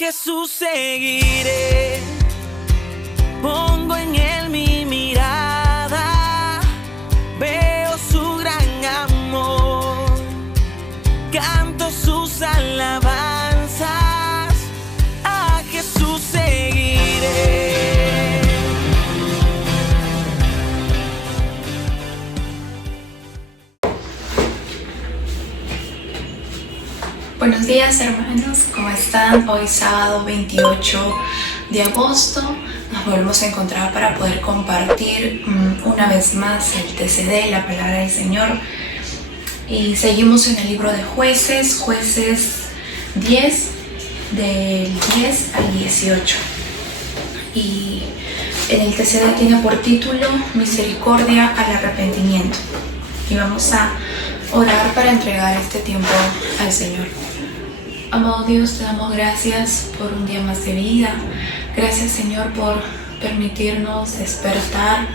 Jesús seguiré, pongo en él mi mirada, veo su gran amor, canto sus alabanzas, a Jesús seguiré. Buenos días, hermanos, ¿cómo están? Hoy sábado 28 de agosto nos volvemos a encontrar para poder compartir una vez más el TCD, la palabra del Señor, y seguimos en el libro de Jueces 10, del 10 al 18, y en el TCD tiene por título Misericordia al arrepentimiento, y vamos a orar para entregar este tiempo al Señor. Amado Dios, te damos gracias por un día más de vida. Gracias, Señor, por permitirnos despertar,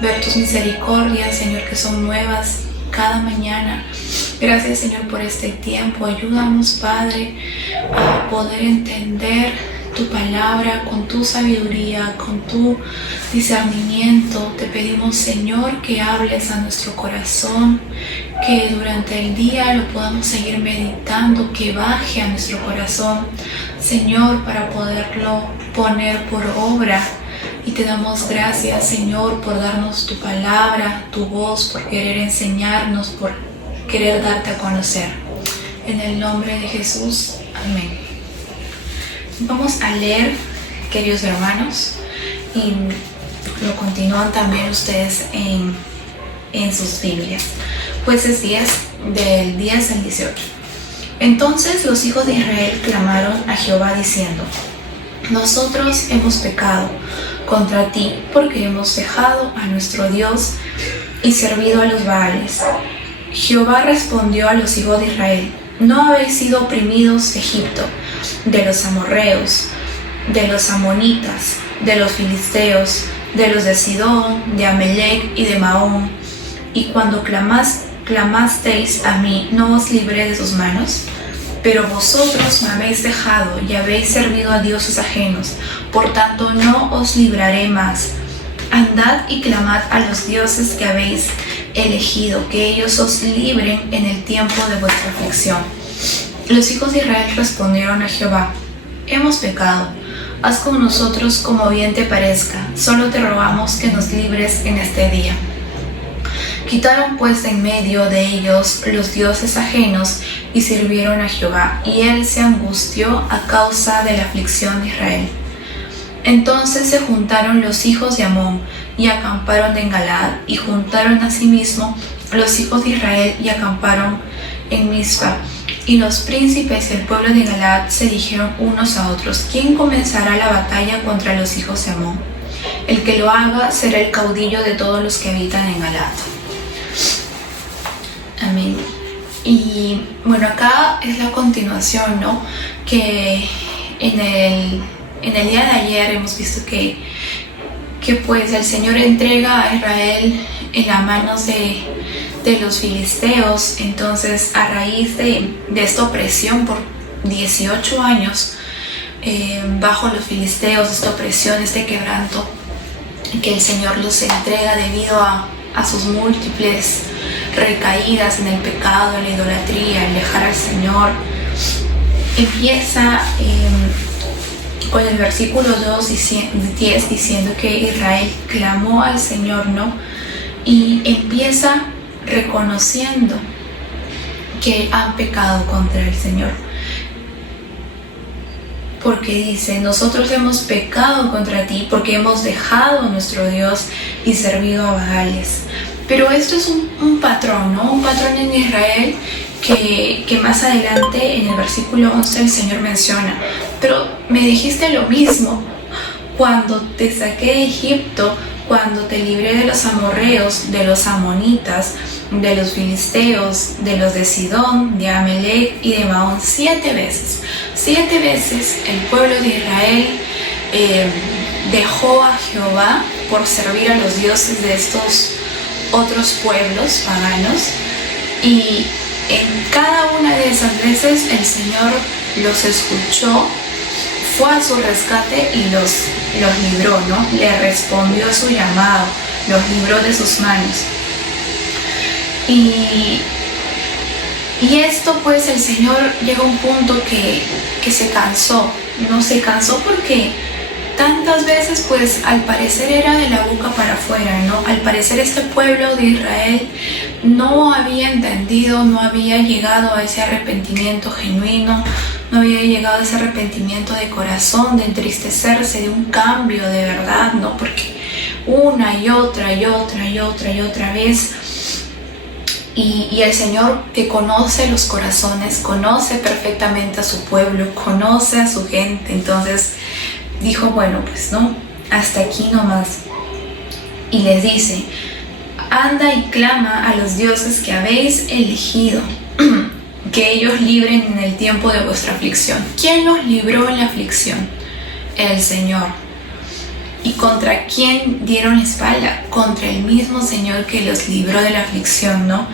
ver tus misericordias, Señor, que son nuevas cada mañana. Gracias, Señor, por este tiempo. Ayúdanos, Padre, a poder entender tu palabra con tu sabiduría, con tu discernimiento. Te pedimos, Señor, que hables a nuestro corazón, que durante el día lo podamos seguir meditando, que baje a nuestro corazón, Señor, para poderlo poner por obra. Y te damos gracias, Señor, por darnos tu palabra, tu voz, por querer enseñarnos, por querer darte a conocer. En el nombre de Jesús, amén. Vamos a leer, queridos hermanos, y lo continúan también ustedes en sus Biblias. Jueces 10, del 10 al 18. Entonces los hijos de Israel clamaron a Jehová diciendo: nosotros hemos pecado contra ti, porque hemos dejado a nuestro Dios y servido a los Baales. Jehová respondió a los hijos de Israel: ¿no habéis sido oprimidos de Egipto, de los amorreos, de los amonitas, de los filisteos, de los de Sidón, de Amelec y de Maón? Y cuando clamasteis a mí, ¿no os libré de sus manos? Pero vosotros me habéis dejado y habéis servido a dioses ajenos, por tanto no os libraré más. Andad y clamad a los dioses que habéis elegido, que ellos os libren en el tiempo de vuestra aflicción. Los hijos de Israel respondieron a Jehová: hemos pecado, haz con nosotros como bien te parezca, solo te rogamos que nos libres en este día. Quitaron pues de en medio de ellos los dioses ajenos y sirvieron a Jehová, y él se angustió a causa de la aflicción de Israel. Entonces se juntaron los hijos de Amón y acamparon en Galaad, y juntaron asimismo los hijos de Israel y acamparon en Mizpa. Y los príncipes del pueblo de Galaad se dijeron unos a otros: ¿quién comenzará la batalla contra los hijos de Amón? El que lo haga será el caudillo de todos los que habitan en Galaad. Amén. Y bueno, acá es la continuación, ¿no? Que en el día de ayer hemos visto que pues el Señor entrega a Israel en las manos de los filisteos. Entonces, a raíz de esta opresión por 18 años bajo los filisteos, esta opresión, este quebranto, que el Señor los entrega debido a sus múltiples recaídas en el pecado, en la idolatría, en dejar al Señor. Empieza con el versículo 10 diciendo que Israel clamó al Señor, ¿no? Y empieza reconociendo que han pecado contra el Señor, porque dice: nosotros hemos pecado contra ti, porque hemos dejado a nuestro Dios y servido a Baales. Pero esto es un patrón, ¿no? Un patrón en Israel que más adelante en el versículo 11 el Señor menciona: pero me dijiste lo mismo cuando te saqué de Egipto, cuando te libré de los amorreos, de los amonitas, de los filisteos, de los de Sidón, de Amelec y de Maón. 7 veces. 7 veces el pueblo de Israel dejó a Jehová por servir a los dioses de estos otros pueblos paganos, y en cada una de esas veces el Señor los escuchó, fue a su rescate y los libró, ¿no? Le respondió a su llamado, los libró de sus manos. Y esto, pues, el Señor llegó a un punto que se cansó, ¿no? Se cansó porque tantas veces, pues, al parecer era de la boca para afuera, ¿no? Al parecer este pueblo de Israel no había entendido, no había llegado a ese arrepentimiento genuino, no había llegado a ese arrepentimiento de corazón, de entristecerse, de un cambio de verdad, ¿no? Porque una y otra vez. Y el Señor, que conoce los corazones, conoce perfectamente a su pueblo, conoce a su gente, entonces dijo, bueno, pues no, hasta aquí nomás. Y les dice, anda y clama a los dioses que habéis elegido, que ellos libren en el tiempo de vuestra aflicción. ¿Quién los libró en la aflicción? El Señor. ¿Y contra quién dieron la espalda? Contra el mismo Señor que los libró de la aflicción, ¿no?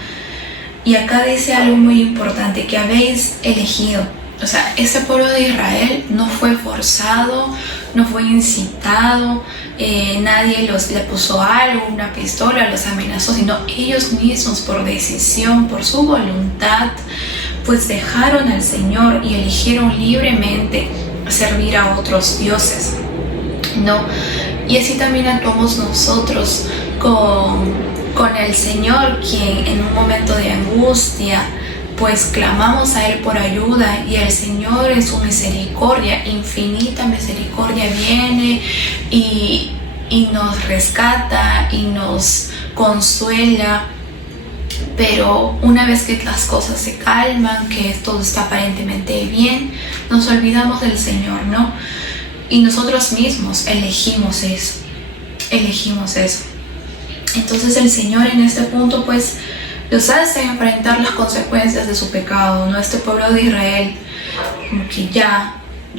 Y acá dice algo muy importante, que habéis elegido. O sea, ese pueblo de Israel no fue forzado, no fue incitado, nadie le puso algo, una pistola, los amenazó, sino ellos mismos por decisión, por su voluntad, pues dejaron al Señor y eligieron libremente servir a otros dioses, ¿no? Y así también actuamos nosotros con el Señor, quien en un momento de angustia, pues clamamos a Él por ayuda, y el Señor en su misericordia, infinita misericordia, viene y nos rescata y nos consuela. Pero una vez que las cosas se calman, que todo está aparentemente bien, nos olvidamos del Señor, ¿no? Y nosotros mismos elegimos eso. Entonces el Señor en este punto, pues, los hace enfrentar las consecuencias de su pecado, ¿no? Este pueblo de Israel, como que ya,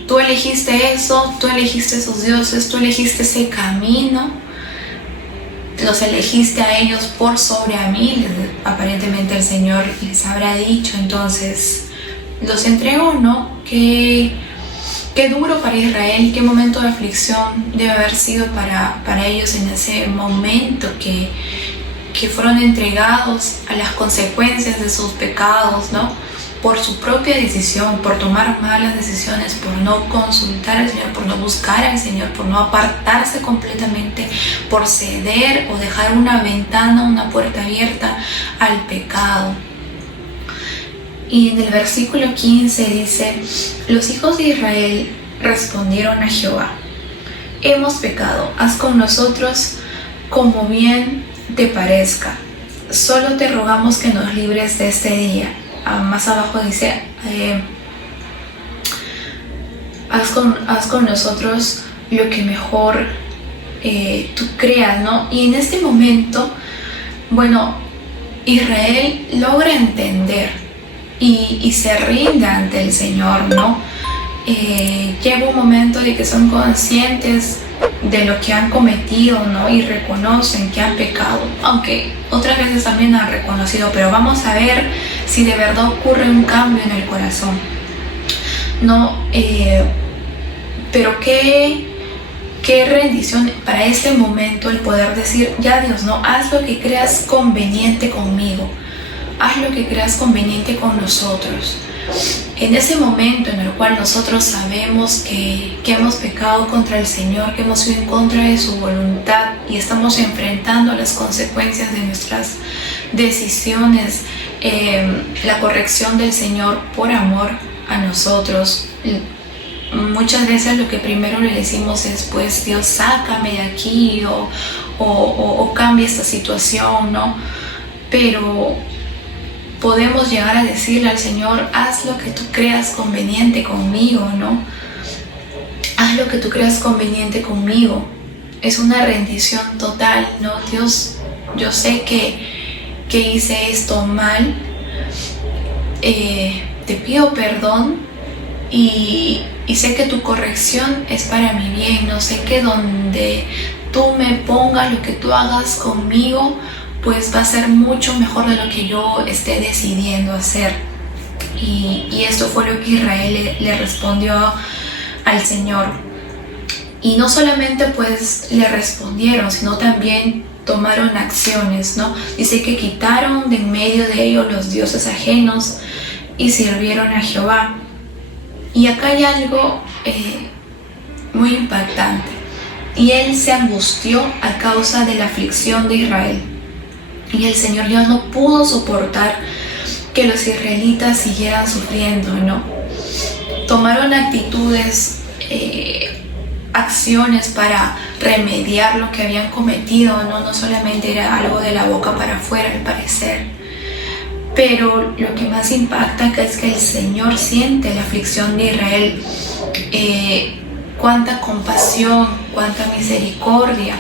tú elegiste eso, tú elegiste esos dioses, tú elegiste ese camino, los elegiste a ellos por sobre a mí, aparentemente el Señor les habrá dicho. Entonces los entregó, ¿no? Qué duro para Israel, qué momento de aflicción debe haber sido para ellos en ese momento que fueron entregados a las consecuencias de sus pecados, ¿no? Por su propia decisión, por tomar malas decisiones, por no consultar al Señor, por no buscar al Señor, por no apartarse completamente, por ceder o dejar una ventana, una puerta abierta al pecado. Y en el versículo 15 dice, los hijos de Israel respondieron a Jehová, hemos pecado, haz con nosotros como bien te parezca, solo te rogamos que nos libres de este día. Más abajo dice, haz con nosotros lo que mejor tú creas, ¿no? Y en este momento, bueno, Israel logra entender y se rinde ante el Señor, ¿no? Llega un momento de que son conscientes de lo que han cometido, ¿no? Y reconocen que han pecado, aunque otras veces también han reconocido, pero vamos a ver si de verdad ocurre un cambio en el corazón, ¿no? Pero qué rendición para este momento el poder decir, ya Dios, ¿no? Haz lo que creas conveniente conmigo, haz lo que creas conveniente con nosotros. En ese momento en el cual nosotros sabemos que hemos pecado contra el Señor, que hemos ido en contra de su voluntad y estamos enfrentando las consecuencias de nuestras decisiones, la corrección del Señor por amor a nosotros. Muchas veces lo que primero le decimos es, pues, Dios, sácame de aquí o cambia esta situación, ¿no? Pero podemos llegar a decirle al Señor, haz lo que tú creas conveniente conmigo, ¿no? Haz lo que tú creas conveniente conmigo. Es una rendición total, ¿no? Dios, yo sé que hice esto mal, te pido perdón y sé que tu corrección es para mi bien, no sé que donde tú me pongas, lo que tú hagas conmigo, pues va a ser mucho mejor de lo que yo esté decidiendo hacer. Y esto fue lo que Israel le respondió al Señor. Y no solamente pues le respondieron, sino también tomaron acciones, ¿no? Dice que quitaron de en medio de ellos los dioses ajenos y sirvieron a Jehová. Y acá hay algo muy impactante. Y él se angustió a causa de la aflicción de Israel. Y el Señor ya no pudo soportar que los israelitas siguieran sufriendo, ¿no? Tomaron actitudes, acciones para remediar lo que habían cometido, ¿no? No solamente era algo de la boca para afuera, al parecer. Pero lo que más impacta acá es que el Señor siente la aflicción de Israel. Cuánta compasión, cuánta misericordia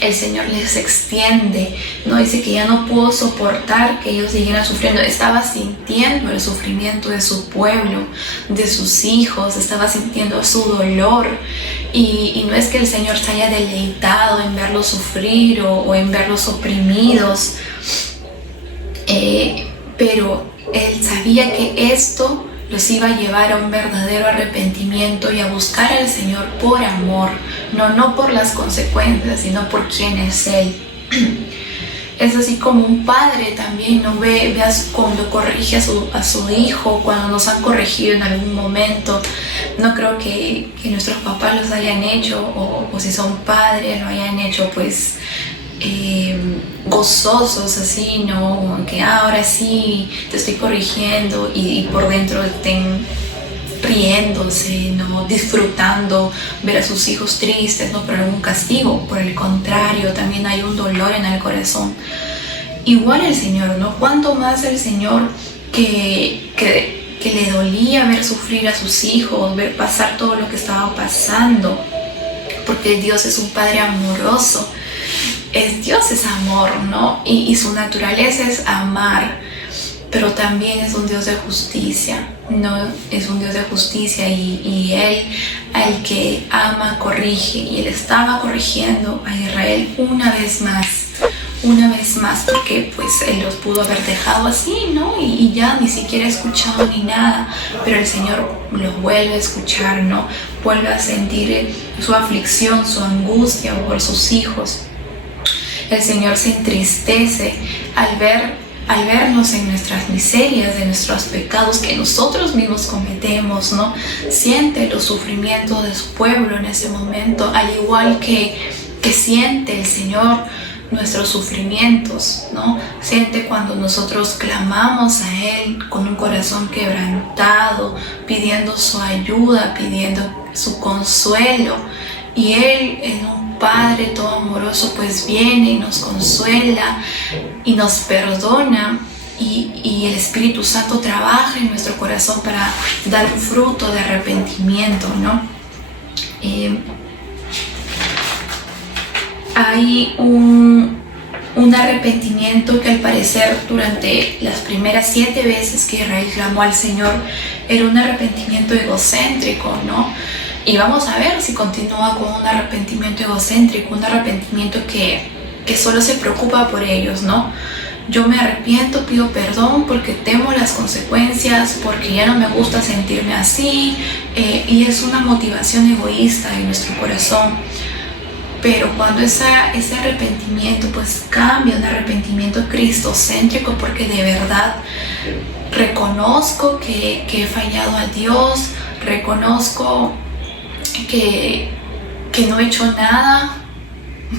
el Señor les extiende, ¿no? Dice que ya no pudo soportar que ellos siguieran sufriendo. Estaba sintiendo el sufrimiento de su pueblo, de sus hijos, estaba sintiendo su dolor. Y no es que el Señor se haya deleitado en verlos sufrir o en verlos oprimidos, pero Él sabía que esto los iba a llevar a un verdadero arrepentimiento y a buscar al Señor por amor, no por las consecuencias, sino por quién es Él. Es así como un padre también, ¿no? Veas cuando corrige a su hijo, cuando nos han corregido en algún momento. No creo que nuestros papás los hayan hecho, o si son padres lo hayan hecho pues gozosos así, ¿no? Que ahora sí te estoy corrigiendo y por dentro estén riéndose, ¿no? Disfrutando ver a sus hijos tristes, no por algún castigo, por el contrario, también hay un dolor en el corazón. Igual el Señor, ¿no? Cuánto más el Señor que le dolía ver sufrir a sus hijos, ver pasar todo lo que estaba pasando, porque Dios es un Padre amoroso. Dios es amor, ¿no? Y su naturaleza es amar, pero también es un Dios de justicia, ¿no? Es un Dios de justicia y Él, al que ama, corrige. Y Él estaba corrigiendo a Israel una vez más, porque pues Él los pudo haber dejado así, ¿no? Y ya ni siquiera escuchado ni nada, pero el Señor los vuelve a escuchar, ¿no? Vuelve a sentir su aflicción, su angustia por sus hijos. El Señor se entristece al vernos en nuestras miserias, de nuestros pecados que nosotros mismos cometemos, ¿no? Siente los sufrimientos de su pueblo en ese momento, al igual que siente el Señor nuestros sufrimientos, ¿no? Siente cuando nosotros clamamos a Él con un corazón quebrantado, pidiendo su ayuda, pidiendo su consuelo. Y Él, en un Padre todo amoroso, pues viene y nos consuela y nos perdona, y el Espíritu Santo trabaja en nuestro corazón para dar un fruto de arrepentimiento, ¿no? Hay un arrepentimiento que al parecer durante las primeras 7 veces que Israel clamó al Señor era un arrepentimiento egocéntrico, ¿no? Y vamos a ver si continúa con un arrepentimiento egocéntrico, un arrepentimiento que solo se preocupa por ellos, ¿no? Yo me arrepiento, pido perdón porque temo las consecuencias, porque ya no me gusta sentirme así, y es una motivación egoísta en nuestro corazón. Pero cuando ese arrepentimiento pues cambia, un arrepentimiento cristocéntrico, porque de verdad reconozco que he fallado a Dios, reconozco que no he hecho nada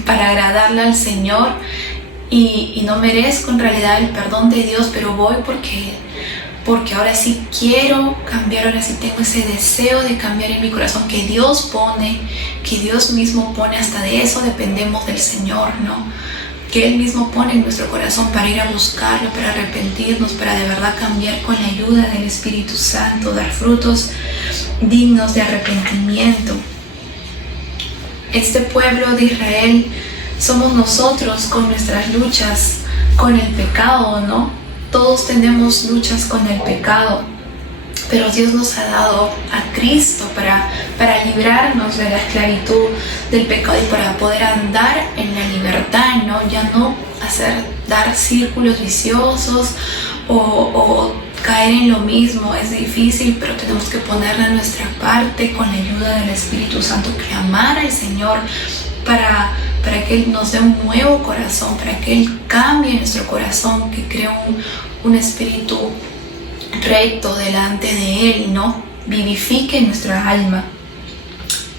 para agradarle al Señor y no merezco en realidad el perdón de Dios, pero voy porque ahora sí quiero cambiar, ahora sí tengo ese deseo de cambiar en mi corazón que Dios pone, que Dios mismo pone. Hasta de eso dependemos del Señor, ¿no? Que Él mismo pone en nuestro corazón para ir a buscarlo, para arrepentirnos, para de verdad cambiar con la ayuda del Espíritu Santo, dar frutos dignos de arrepentimiento. Este pueblo de Israel somos nosotros con nuestras luchas con el pecado, ¿no? Todos tenemos luchas con el pecado, pero Dios nos ha dado a Cristo para librarnos de la esclavitud del pecado y para poder andar en la libertad, ¿no? Ya no dar círculos viciosos o caer en lo mismo, es difícil, pero tenemos que ponerle nuestra parte con la ayuda del Espíritu Santo, clamar al Señor para que Él nos dé un nuevo corazón, para que Él cambie nuestro corazón, que cree un espíritu recto delante de Él, ¿no? Vivifique nuestra alma.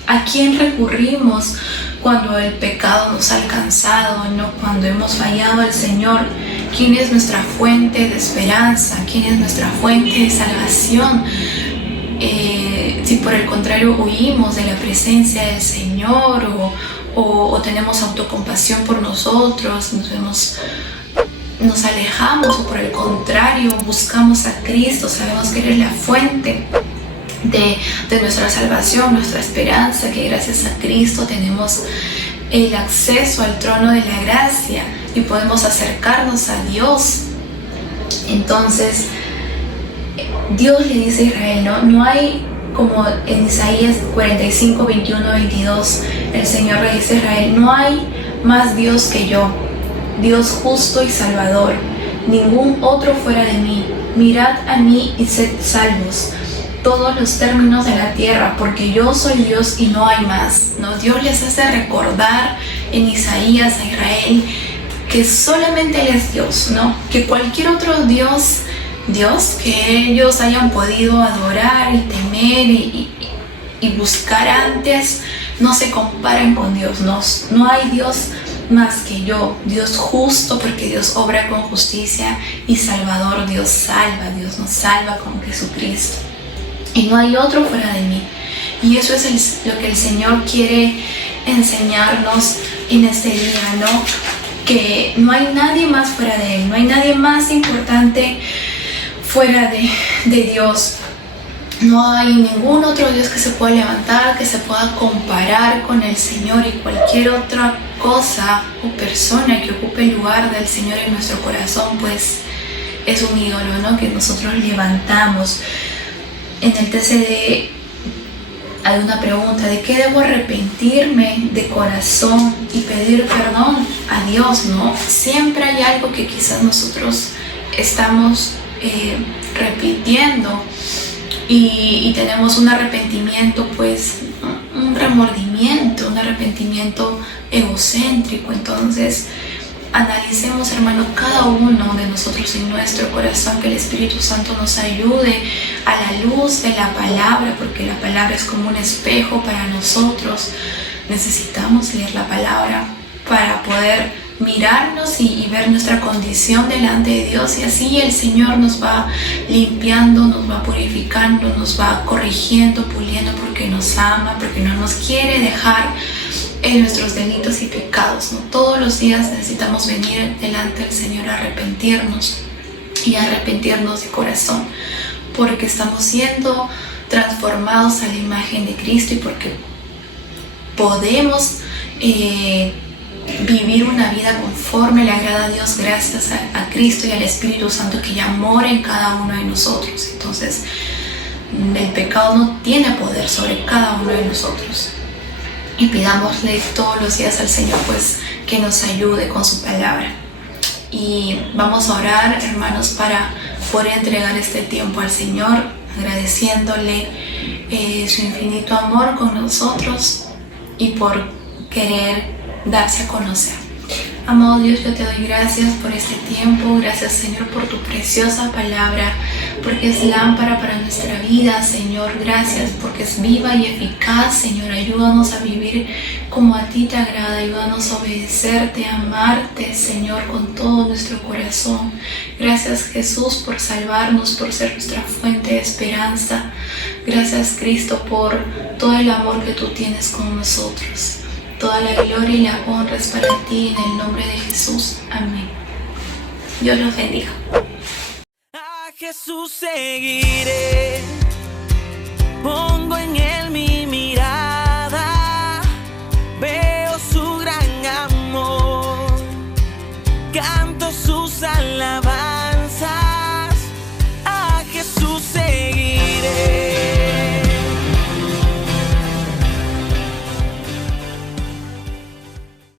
¿A quién recurrimos cuando el pecado nos ha alcanzado, ¿no? Cuando hemos fallado al Señor? ¿Quién es nuestra fuente de esperanza? ¿Quién es nuestra fuente de salvación? Si por el contrario huimos de la presencia del Señor o tenemos autocompasión por nosotros, nos alejamos, o por el contrario buscamos a Cristo, sabemos que Él es la fuente de nuestra salvación, nuestra esperanza, que gracias a Cristo tenemos el acceso al trono de la gracia y podemos acercarnos a Dios. Entonces Dios le dice a Israel, no hay, como en Isaías 45, 21, 22, el Señor le dice a Israel, no hay más Dios que yo, Dios justo y salvador, ningún otro fuera de mí. Mirad a mí y sed salvos todos los términos de la tierra, porque yo soy Dios y no hay más, ¿no? Dios les hace recordar en Isaías a Israel que solamente Él es Dios, ¿no? Que cualquier otro Dios que ellos hayan podido adorar y temer y buscar antes, no se comparan con Dios, no hay Dios más que yo, Dios justo, porque Dios obra con justicia, y Salvador, Dios salva, Dios nos salva con Jesucristo. Y no hay otro fuera de mí. Y eso es lo que el Señor quiere enseñarnos en este día, ¿no? Que no hay nadie más fuera de Él, no hay nadie más importante fuera de Dios. No hay ningún otro Dios que se pueda levantar, que se pueda comparar con el Señor, y cualquier otra cosa o persona que ocupe el lugar del Señor en nuestro corazón, pues es un ídolo, ¿no? Que nosotros levantamos. En el TCD hay una pregunta: ¿de qué debo arrepentirme de corazón y pedir perdón a Dios? ¿No? Siempre hay algo que quizás nosotros estamos repitiendo y tenemos un arrepentimiento, pues un remordimiento, un arrepentimiento egocéntrico. Entonces analicemos, hermanos, cada uno de nosotros en nuestro corazón, que el Espíritu Santo nos ayude a la luz de la palabra, porque la palabra es como un espejo para nosotros. Necesitamos leer la palabra para poder mirarnos y ver nuestra condición delante de Dios, y así el Señor nos va limpiando, nos va purificando, nos va corrigiendo, puliendo, porque nos ama, porque no nos quiere dejar en nuestros delitos y pecados, ¿no? Todos los días necesitamos venir delante del Señor a arrepentirnos, y a arrepentirnos de corazón, porque estamos siendo transformados a la imagen de Cristo, y porque podemos vivir una vida conforme le agrada a Dios gracias a Cristo y al Espíritu Santo que ya mora en cada uno de nosotros. Entonces el pecado no tiene poder sobre cada uno de nosotros. Y pidámosle todos los días al Señor, pues, que nos ayude con su palabra. Y vamos a orar, hermanos, para poder entregar este tiempo al Señor, agradeciéndole su infinito amor con nosotros y por querer darse a conocer. Amado Dios, yo te doy gracias por este tiempo. Gracias, Señor, por tu preciosa palabra, porque es lámpara para nuestra vida, Señor. Gracias porque es viva y eficaz, Señor. Ayúdanos a vivir como a ti te agrada. Ayúdanos a obedecerte, a amarte, Señor, con todo nuestro corazón. Gracias, Jesús, por salvarnos, por ser nuestra fuente de esperanza. Gracias, Cristo, por todo el amor que tú tienes con nosotros. Toda la gloria y la honra es para ti, en el nombre de Jesús. Amén. Dios los bendiga. A Jesús seguiré, pongo en Él mi mirada, veo su gran amor, canto sus alabanzas.